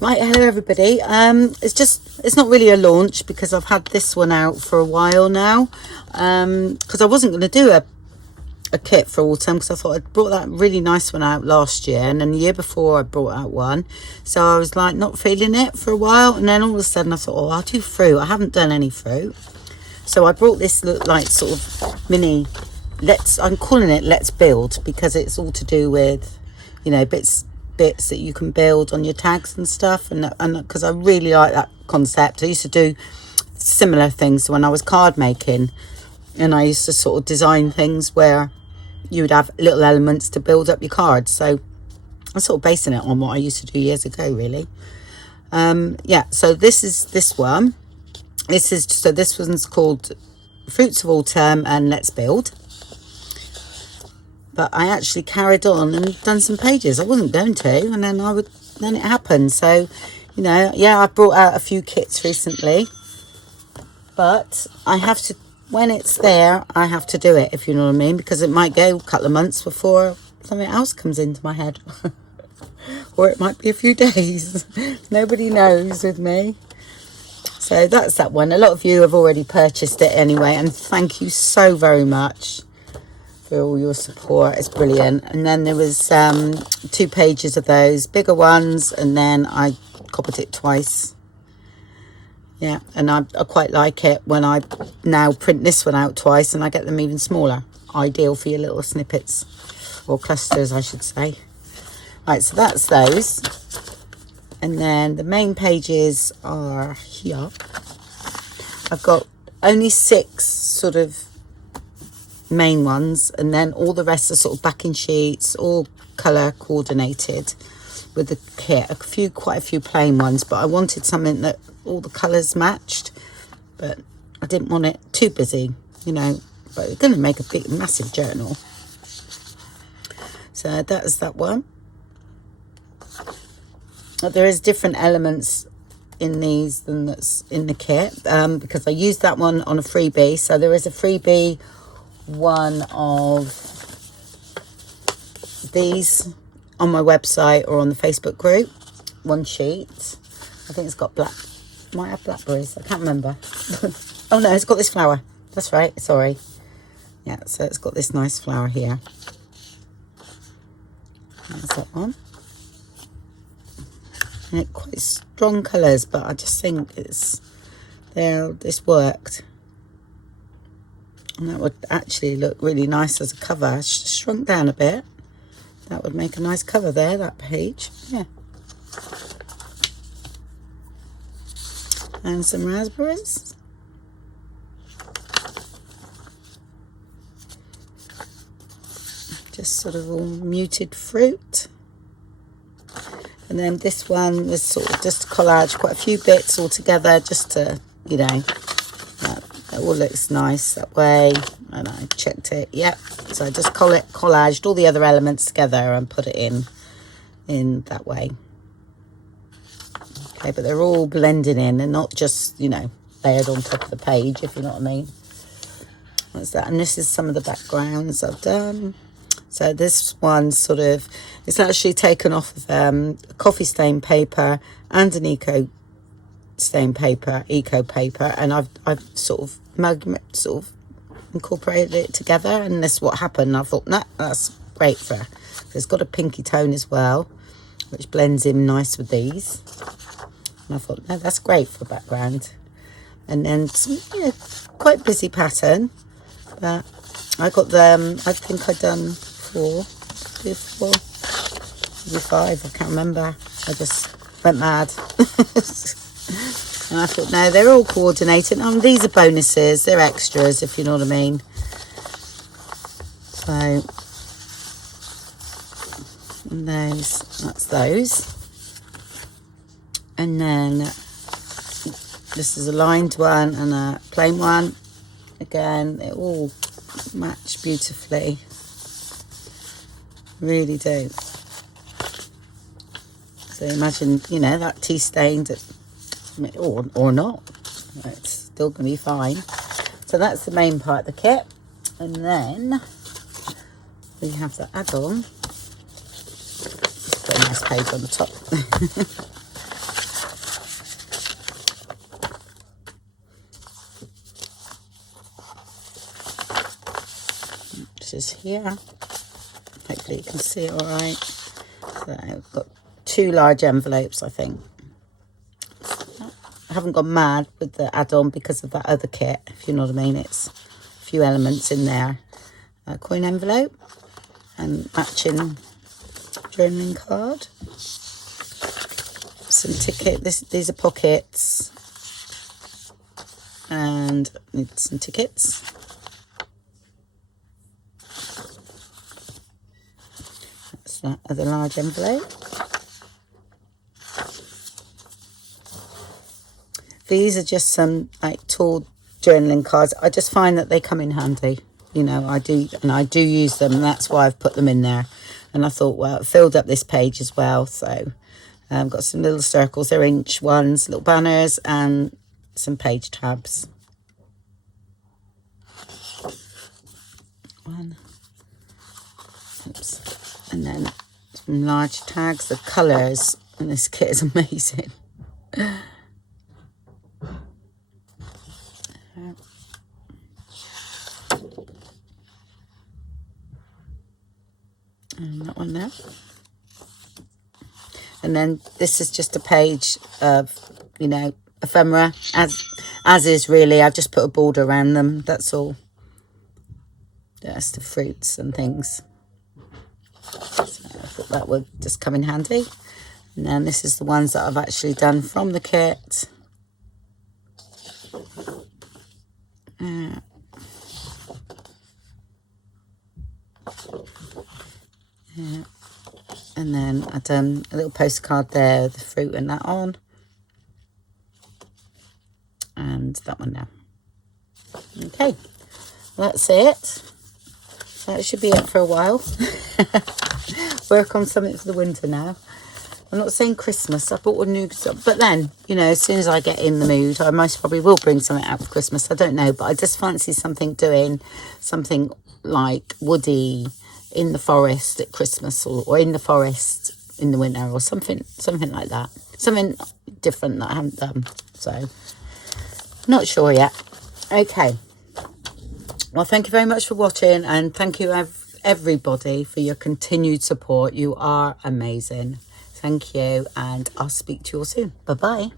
Right, hello everybody. It's not really a launch because I've had this one out for a while now. Because I wasn't going to do a kit for autumn because I thought I'd brought that really nice one out last year, and then the year before I brought out one. So I was like not feeling it for a while, and then all of a sudden I thought, oh, I'll do fruit. I haven't done any fruit. So I brought this like sort of mini, I'm calling it Let's Build because it's all to do with, you know, bits that you can build on your tags and stuff, and because I really like that concept. I used to do similar things when I was card making, and I used to sort of design things where you would have little elements to build up your cards. So I'm sort of basing it on what I used to do years ago, really. Yeah, so this is this one. This one's called Fruits of Autumn and Let's Build. But I actually carried on and done some pages. I wasn't going to, and then it happened. So, you know, yeah, I brought out a few kits recently, but I have to, when it's there, I have to do it, if you know what I mean, because it might go a couple of months before something else comes into my head. Or it might be a few days. Nobody knows with me. So that's that one. A lot of you have already purchased it anyway, and thank you so very much for all your support. It's brilliant. And then there was 2 pages of those bigger ones, and then I copied it twice. Yeah, and I quite like it when I now print this one out twice and I get them even smaller. Ideal for your little snippets, or clusters I should say. Right, so that's those. And then the main pages are here. I've got only 6 sort of main ones, and then all the rest are sort of backing sheets, all colour coordinated with the kit. Quite a few plain ones, but I wanted something that all the colours matched, but I didn't want it too busy, you know, but it's going to make a massive journal. So that is that one. There is different elements in these than that's in the kit, because I used that one on a freebie. So there is a freebie one of these on my website or on the Facebook group. One sheet. I think it's got might have blackberries. I can't remember. Oh no, it's got this flower. That's right. Sorry. Yeah, so it's got this nice flower here. That's that one. And quite strong colours, but I just think this worked. And that would actually look really nice as a cover. It's shrunk down a bit. That would make a nice cover there, that page. Yeah. And some raspberries. Just sort of all muted fruit. And then this one was sort of just collage, quite a few bits all together, just to, you know, it all looks nice that way. And I checked it, yep. So I just collaged all the other elements together and put it in that way. Okay, but they're all blending in and not just, you know, layered on top of the page, if you know what I mean. That's that. And this is some of the backgrounds I've done. So this one sort of, it's actually taken off of coffee stain paper and an eco paper, and I've sort of incorporated it together, and this is what happened. I thought, nah, that's great for. It's got a pinky tone as well, which blends in nice with these. And I thought, no, that's great for background. And then some, yeah, quite busy pattern, but I got them. I think I'd done 4, maybe 5, I can't remember. I just went mad. And I thought, no, they're all coordinated. These are bonuses, they're extras, if you know what I mean. So, and that's those. And then this is a lined one and a plain one. Again, they all match beautifully. Really do. So imagine, you know, that tea stained, or not. It's still going to be fine. So that's the main part of the kit. And then we have the add-on. Just put a nice page on the top. pages here. Hopefully you can see it all right. So I've got 2 large envelopes, I think. I haven't gone mad with the add-on because of that other kit, if you know what I mean. It's a few elements in there. A coin envelope and matching journaling card. Some these are pockets. And need some tickets. That's that other large envelope. These are just some like tall journaling cards. I just find that they come in handy. You know, I do use them, and that's why I've put them in there. And I thought, well, it filled up this page as well. So I've got some little circles, they're inch ones, little banners, and some page tabs. One. Oops. And then some large tags. The colours in this kit is amazing. And that one there. And then this is just a page of, you know, ephemera, as is really. I've just put a border around them, that's all. That's the fruits and things. So I thought that would just come in handy. And then this is the ones that I've actually done from the kit. Yeah. And then I've done a little postcard there, the fruit and that on. And that one now. Okay, well, that's it. That should be it for a while. Work on something for the winter now. I'm not saying Christmas. I bought a new stuff. But then, you know, as soon as I get in the mood, I most probably will bring something out for Christmas. I don't know. But I just fancy doing something like woody in the forest at Christmas, or in the forest in the winter, or something like that. Something different that I haven't done. So, not sure yet. Okay. Well, thank you very much for watching, and thank you everybody for your continued support. You are amazing. Thank you, and I'll speak to you all soon. Bye-bye.